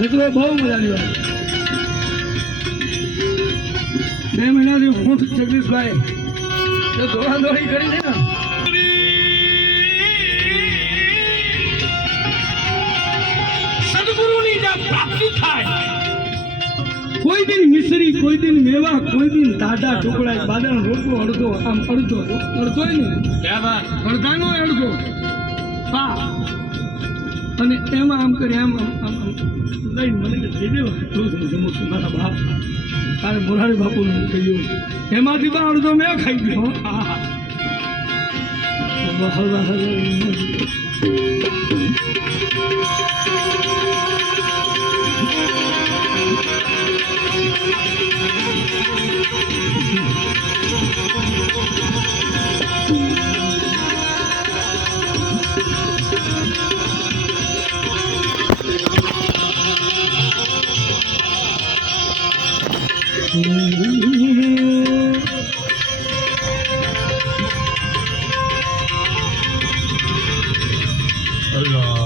મિત્રો બહુ મજાની વાત. 2 મહિનાથી હું જગદીશભાઈ દોડાદોડી કરી છે ને સદગુરુની જ્યાં પ્રાપ્તિ થાય, કોઈ દિન મિશ્રી, કોઈ દિન મેવા, કોઈ દિન દાડા ઢોકળા, બાદળ રોટલો અડધો, આમ અડધો અડધોય નહીં, અડધાનો અડધો હા, અને એમાં આમ કરી આમ આમ લઈને મને જઈ દેવા જમું છું મારા બાપ. તારે મોરારી બાપુનું કહ્યું એમાંથી પણ અડધો મેં ખાઈ ગયો. હા Allah